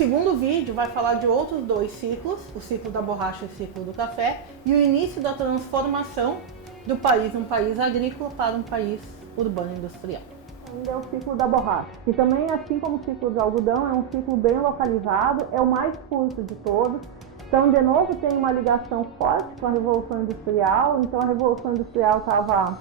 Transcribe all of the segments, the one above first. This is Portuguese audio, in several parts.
segundo vídeo vai falar de outros dois ciclos, o ciclo da borracha e o ciclo do café, e o início da transformação do país, um país agrícola para um país urbano industrial. Ainda é o ciclo da borracha, que também, assim como o ciclo do algodão, é um ciclo bem localizado, é o mais curto de todos. Então, de novo, tem uma ligação forte com a Revolução Industrial. Então, a Revolução Industrial estava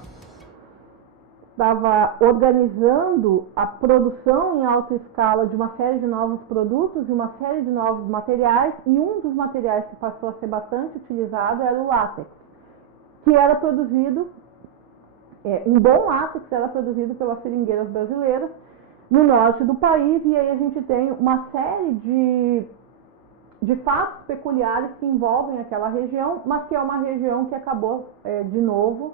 organizando a produção em alta escala de uma série de novos produtos e uma série de novos materiais, e um dos materiais que passou a ser bastante utilizado era o látex, que era produzido, um bom látex era produzido pelas seringueiras brasileiras no norte do país, e aí a gente tem uma série de fatos peculiares que envolvem aquela região, mas que é uma região que acabou, de novo,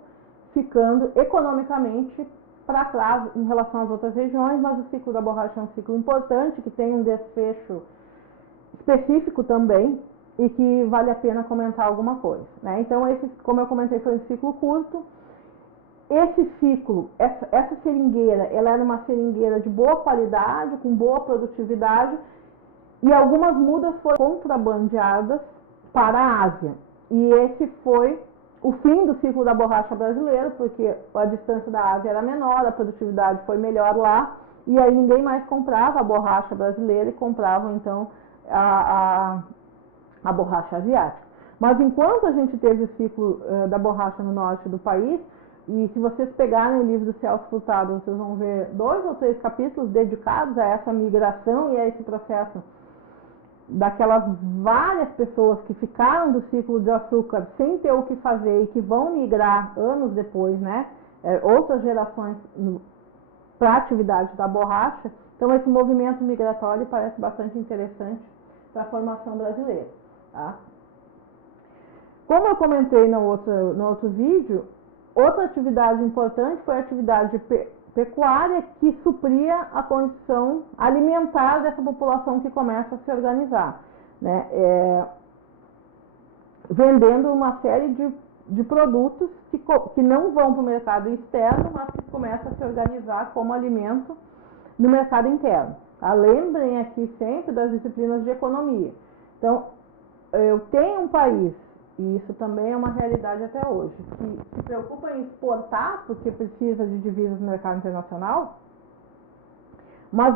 ficando economicamente para trás em relação às outras regiões, mas o ciclo da borracha é um ciclo importante, que tem um desfecho específico também e que vale a pena comentar alguma coisa, né? Então, esse, como eu comentei, foi um ciclo curto. Esse ciclo, essa seringueira, ela era uma seringueira de boa qualidade, com boa produtividade, e algumas mudas foram contrabandeadas para a Ásia. E esse foi o fim do ciclo da borracha brasileira, porque a distância da Ásia era menor, a produtividade foi melhor lá, e aí ninguém mais comprava a borracha brasileira e compravam então a borracha asiática. Mas enquanto a gente teve o ciclo da borracha no norte do país, e se vocês pegarem o livro do Celso Furtado, vocês vão ver 2 ou 3 capítulos dedicados a essa migração e a esse processo daquelas várias pessoas que ficaram do ciclo de açúcar sem ter o que fazer e que vão migrar anos depois, né? Outras gerações para a atividade da borracha. Então, esse movimento migratório parece bastante interessante para a formação brasileira, tá? Como eu comentei no outro vídeo, outra atividade importante foi a atividade pecuária, que supria a condição alimentar dessa população que começa a se organizar, né? Vendendo uma série de produtos que não vão para o mercado externo, mas que começam a se organizar como alimento no mercado interno. Tá? Lembrem aqui sempre das disciplinas de economia. Então, eu tenho um país, e isso também é uma realidade até hoje, que se preocupa em exportar porque precisa de divisas no mercado internacional, mas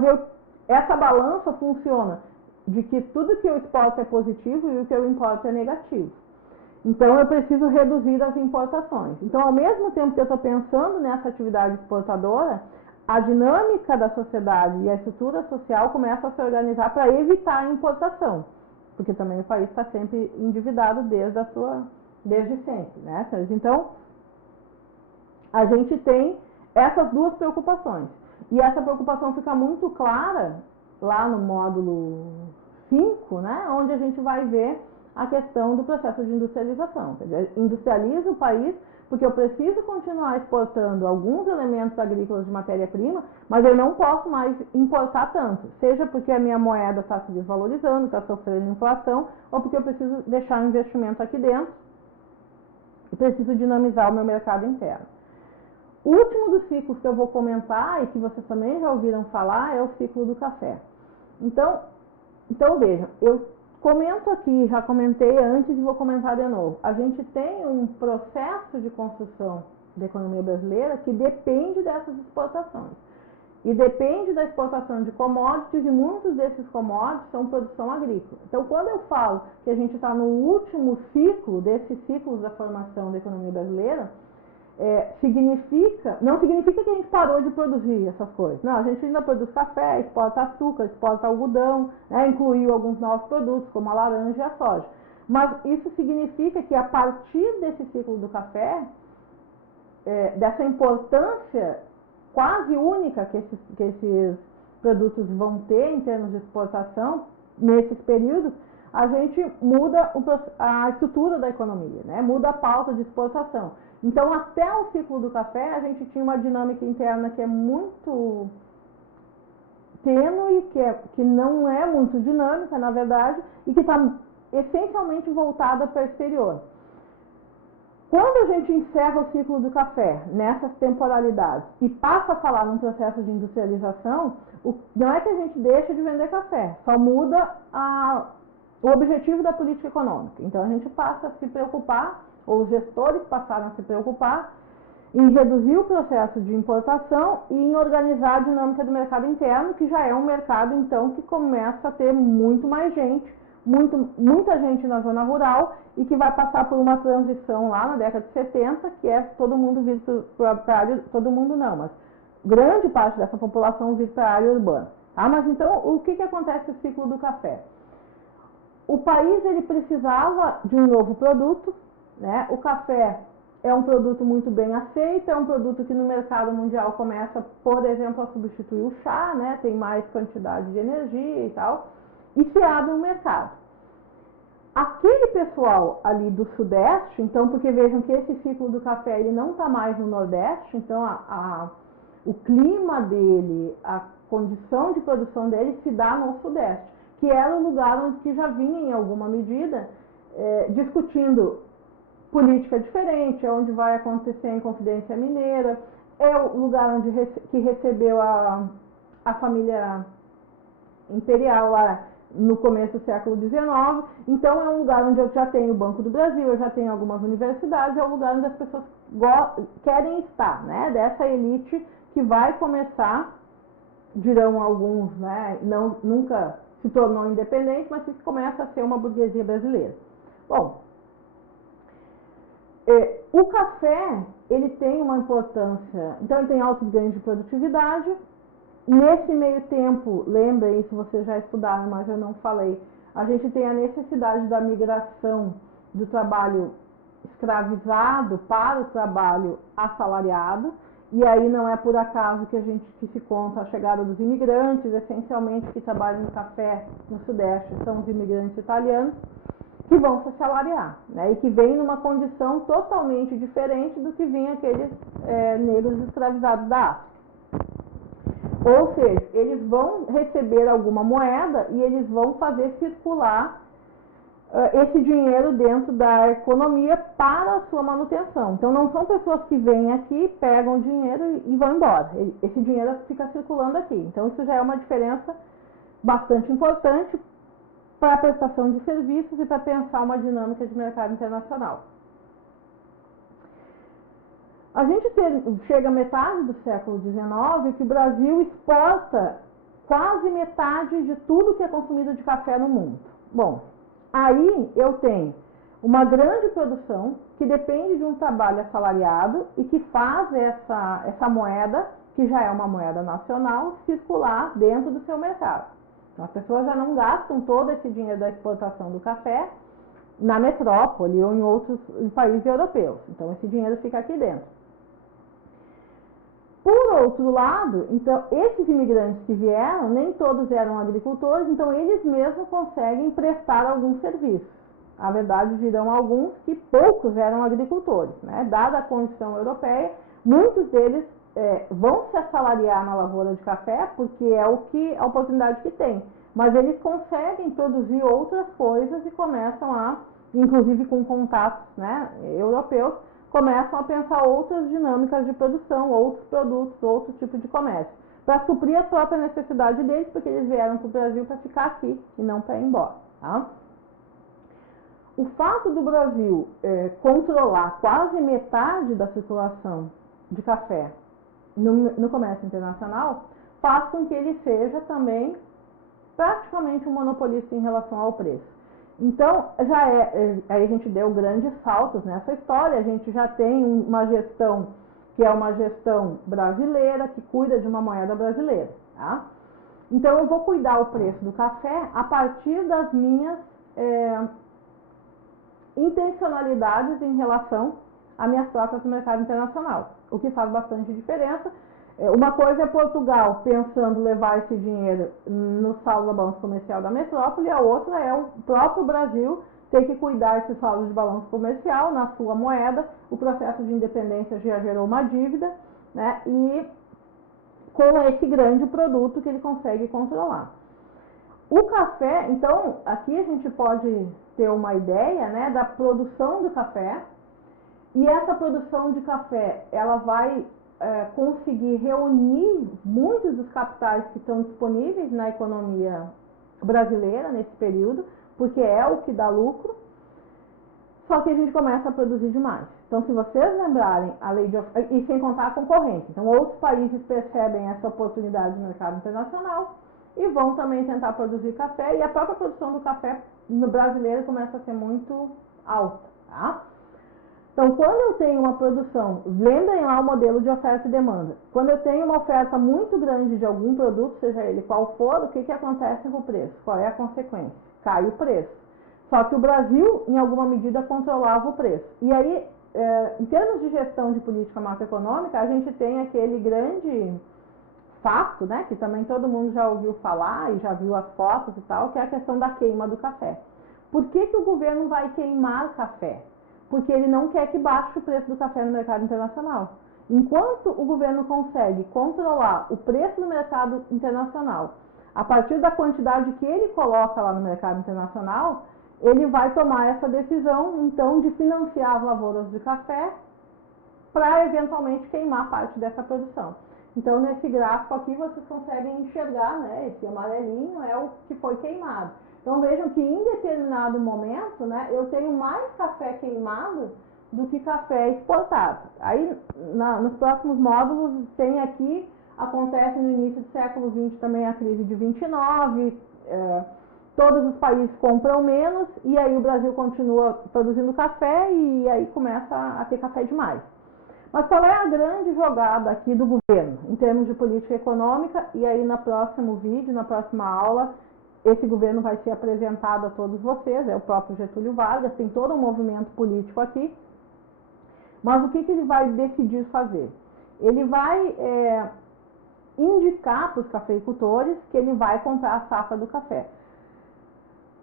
essa balança funciona de que tudo que eu exporto é positivo e o que eu importo é negativo. Então, eu preciso reduzir as importações. Então, ao mesmo tempo que eu estou pensando nessa atividade exportadora, a dinâmica da sociedade e a estrutura social começa a se organizar para evitar a importação, porque também o país está sempre endividado desde sempre, né? Então, a gente tem essas duas preocupações. E essa preocupação fica muito clara lá no módulo 5, né? Onde a gente vai ver a questão do processo de industrialização. Quer dizer, industrializa o país porque eu preciso continuar exportando alguns elementos agrícolas de matéria-prima, mas eu não posso mais importar tanto, seja porque a minha moeda está se desvalorizando, está sofrendo inflação, ou porque eu preciso deixar um investimento aqui dentro e preciso dinamizar o meu mercado interno. O último dos ciclos que eu vou comentar, e que vocês também já ouviram falar, é o ciclo do café. Então vejam, eu comento aqui, já comentei antes e vou comentar de novo. A gente tem um processo de construção da economia brasileira que depende dessas exportações. E depende da exportação de commodities, e muitos desses commodities são produção agrícola. Então, quando eu falo que a gente está no último ciclo desses ciclos da formação da economia brasileira, não significa que a gente parou de produzir essas coisas. Não, a gente ainda produz café, exporta açúcar, exporta algodão, né, incluiu alguns novos produtos, como a laranja e a soja. Mas isso significa que a partir desse ciclo do café, dessa importância quase única que esses produtos vão ter em termos de exportação, nesses períodos, a gente muda a estrutura da economia, né? Muda a pauta de exportação. Então, até o ciclo do café, a gente tinha uma dinâmica interna que é muito tênue, que não é muito dinâmica, na verdade, e que está essencialmente voltada para o exterior. Quando a gente encerra o ciclo do café nessas temporalidades e passa a falar num processo de industrialização, não é que a gente deixa de vender café, só muda o objetivo da política econômica. Então a gente passa a se preocupar, ou os gestores passaram a se preocupar, em reduzir o processo de importação e em organizar a dinâmica do mercado interno, que já é um mercado, então, que começa a ter muito mais gente, muita gente na zona rural e que vai passar por uma transição lá na década de 70, que é todo mundo vir para a área, todo mundo não, mas grande parte dessa população vir para a área urbana. Tá? Mas então, o que acontece no ciclo do café? O país ele precisava de um novo produto, né? O café é um produto muito bem aceito, é um produto que no mercado mundial começa, por exemplo, a substituir o chá, né? Tem mais quantidade de energia e tal, e se abre um mercado. Aquele pessoal ali do Sudeste, então, porque vejam que esse ciclo do café ele não está mais no Nordeste, então o clima dele, a condição de produção dele se dá no Sudeste, que era o lugar onde que já vinha em alguma medida discutindo política diferente, é onde vai acontecer a Inconfidência Mineira, é o lugar onde que recebeu a família imperial lá no começo do século XIX, então é um lugar onde eu já tenho o Banco do Brasil, eu já tenho algumas universidades, é um lugar onde as pessoas querem estar, né? Dessa elite que vai começar, dirão alguns, né? Nunca se tornou independente, mas que começa a ser uma burguesia brasileira. Bom, o café, ele tem uma importância, então ele tem altos ganhos de produtividade. Nesse meio tempo, lembrem, se vocês já estudaram, mas eu não falei, a gente tem a necessidade da migração do trabalho escravizado para o trabalho assalariado, e aí não é por acaso que se conta a chegada dos imigrantes, essencialmente que trabalham no café no Sudeste, são os imigrantes italianos, que vão se assalariar, né? E que vêm numa condição totalmente diferente do que vinham aqueles negros escravizados da África. Ou seja, eles vão receber alguma moeda e eles vão fazer circular esse dinheiro dentro da economia para a sua manutenção. Então não são pessoas que vêm aqui, pegam o dinheiro e vão embora. Esse dinheiro fica circulando aqui. Então isso já é uma diferença bastante importante para a prestação de serviços e para pensar uma dinâmica de mercado internacional. A gente chega à metade do século XIX que o Brasil exporta quase metade de tudo que é consumido de café no mundo. Bom, aí eu tenho uma grande produção que depende de um trabalho assalariado e que faz essa moeda, que já é uma moeda nacional, circular dentro do seu mercado. Então, as pessoas já não gastam todo esse dinheiro da exportação do café na metrópole ou em outros países europeus. Então, esse dinheiro fica aqui dentro. Por outro lado, então, esses imigrantes que vieram, nem todos eram agricultores, então eles mesmos conseguem prestar alguns serviços. A verdade, dirão alguns que poucos eram agricultores, né? Dada a condição europeia, muitos deles vão se assalariar na lavoura de café, porque é a oportunidade que tem. Mas eles conseguem produzir outras coisas e começam inclusive com contatos, né, europeus, começam a pensar outras dinâmicas de produção, outros produtos, outro tipo de comércio, para suprir a própria necessidade deles, porque eles vieram para o Brasil para ficar aqui e não para ir embora. Tá? O fato do Brasil controlar quase metade da circulação de café no comércio internacional faz com que ele seja também praticamente um monopolista em relação ao preço. Então, aí a gente deu grandes saltos nessa história, a gente já tem uma gestão que é uma gestão brasileira, que cuida de uma moeda brasileira. Tá? Então, eu vou cuidar o preço do café a partir das minhas intencionalidades em relação às minhas trocas no mercado internacional, o que faz bastante diferença. Uma coisa é Portugal pensando levar esse dinheiro no saldo da balança comercial da metrópole, a outra é o próprio Brasil ter que cuidar desse saldo de balança comercial na sua moeda. O processo de independência já gerou uma dívida, né, e com esse grande produto que ele consegue controlar. O café, então, aqui a gente pode ter uma ideia, né, da produção do café E essa produção de café, ela vai conseguir reunir muitos dos capitais que estão disponíveis na economia brasileira nesse período, porque é o que dá lucro, só que a gente começa a produzir demais. Então, se vocês lembrarem, a lei de oferta, e sem contar a concorrência, então outros países percebem essa oportunidade no mercado internacional e vão também tentar produzir café, e a própria produção do café no brasileiro começa a ser muito alta, tá? Então, quando eu tenho uma produção, lembrem lá o modelo de oferta e demanda. Quando eu tenho uma oferta muito grande de algum produto, seja ele qual for, o que acontece com o preço? Qual é a consequência? Cai o preço. Só que o Brasil, em alguma medida, controlava o preço. E aí, em termos de gestão de política macroeconômica, a gente tem aquele grande fato, né, que também todo mundo já ouviu falar e já viu as fotos e tal, que é a questão da queima do café. Por que o governo vai queimar café? Porque ele não quer que baixe o preço do café no mercado internacional. Enquanto o governo consegue controlar o preço no mercado internacional, a partir da quantidade que ele coloca lá no mercado internacional, ele vai tomar essa decisão, então, de financiar as lavouras de café para, eventualmente, queimar parte dessa produção. Então, nesse gráfico aqui, vocês conseguem enxergar, né, esse amarelinho é o que foi queimado. Então, vejam que em determinado momento, né, eu tenho mais café queimado do que café exportado. Aí, nos próximos módulos, tem aqui, acontece no início do século XX também a crise de 29, todos os países compram menos, e aí o Brasil continua produzindo café, e aí começa a ter café demais. Mas qual é a grande jogada aqui do governo, em termos de política econômica? E aí, no próximo vídeo, na próxima aula, esse governo vai ser apresentado a todos vocês, é o próprio Getúlio Vargas, tem todo um movimento político aqui. Mas o que ele vai decidir fazer? Ele vai indicar para os cafeicultores que ele vai comprar a safra do café.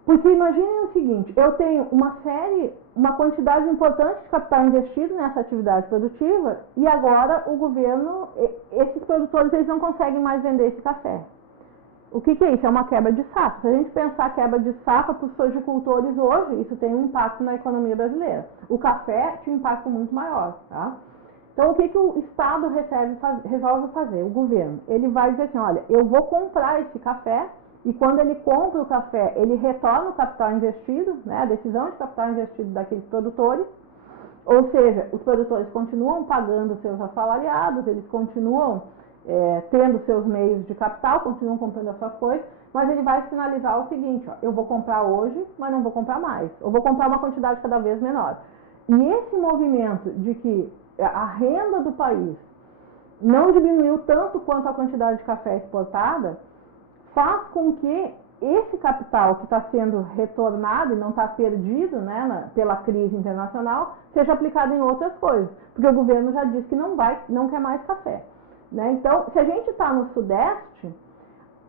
Porque imaginem o seguinte, eu tenho uma quantidade importante de capital investido nessa atividade produtiva, e agora o governo, esses produtores, eles não conseguem mais vender esse café. O que é isso? É uma quebra de safra. Se a gente pensar quebra de safra para os sojicultores hoje, isso tem um impacto na economia brasileira. O café tinha um impacto muito maior, tá? Então, o que o Estado resolve fazer? O governo, ele vai dizer assim, olha, eu vou comprar esse café, e quando ele compra o café, ele retorna o capital investido, né, a decisão de capital investido daqueles produtores, ou seja, os produtores continuam pagando seus assalariados, eles continuam tendo seus meios de capital, continuam comprando as suas coisas, mas ele vai sinalizar o seguinte, ó, eu vou comprar hoje, mas não vou comprar mais, eu vou comprar uma quantidade cada vez menor. E esse movimento de que a renda do país não diminuiu tanto quanto a quantidade de café exportada, faz com que esse capital que está sendo retornado e não está perdido, né, pela crise internacional, seja aplicado em outras coisas, porque o governo já disse que não quer mais café. Né? Então, se a gente está no Sudeste,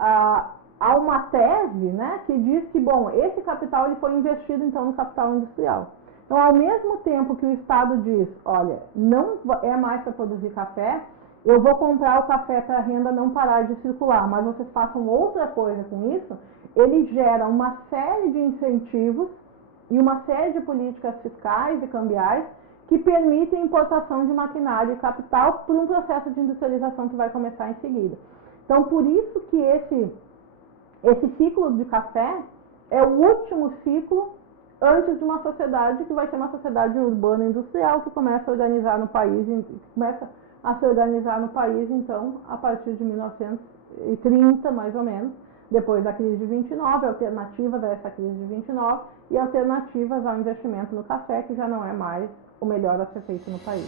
há uma tese, né, que diz que, bom, esse capital ele foi investido então no capital industrial. Então, ao mesmo tempo que o Estado diz, olha, não é mais para produzir café, eu vou comprar o café para a renda não parar de circular, mas vocês façam outra coisa com isso, ele gera uma série de incentivos e uma série de políticas fiscais e cambiais que permitem importação de maquinário e capital por um processo de industrialização que vai começar em seguida. Então, por isso que esse ciclo de café é o último ciclo antes de uma sociedade que vai ser uma sociedade urbana industrial que começa a organizar no país, então, a partir de 1930, mais ou menos, depois da crise de 29, alternativas a essa crise de 29 e alternativas ao investimento no café, que já não é mais o melhor a ser feito no país.